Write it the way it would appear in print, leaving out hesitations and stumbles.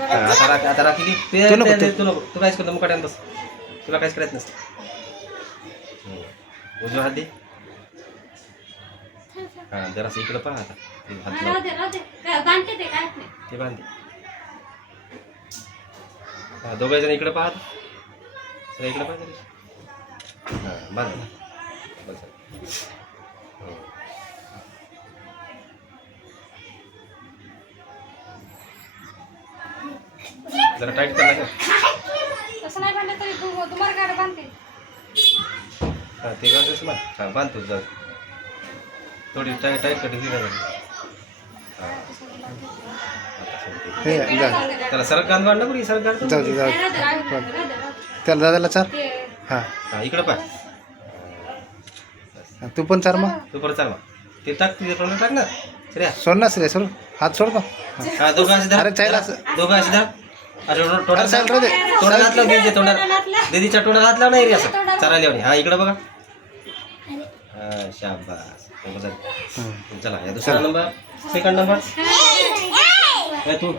आता राखी की तू काहीच करतो मुकाट्यानं बस. तुला काहीच करायचं नसतं. उजवा हात दे. हां जरासं इकडं पहा आता. ते हात लाव. ते बांधते. हां दोघं जण इकडं पहा. सर इकडं पहा तरी. हां बांध. बस. जरा टाईट कर ना. तसं नाही बांधलं तरी तुम्हाला गाडं बांधते. हां ते गाडच मग हां बांधतो जाऊ. थोडी टाईट कर ती जरा. त्याला सरक गांध बांध ना सरक गांध. जाऊ दे त्याला दादाला चार. हां हां इकडं पहा. तू पण चार मग. तू परत चाल मग. ते टाक तिथे टोला टाक ना. श्रेया सोड ना श्रेया सोड. हात सोड मग. हां दोघं अशी धर. अरे चायला असं. दोघं अशी धर. अरे टोटल चाल रे. तोंडाला हात लाव दीदीच्या तोंडाला. दीदीच्या तोंडाला हात लाव नाही रे असं. चारायला लावणी. हां इकडं बघा. हां शाबास. चला या दुसरा नंबर सेकंड नंबर. तू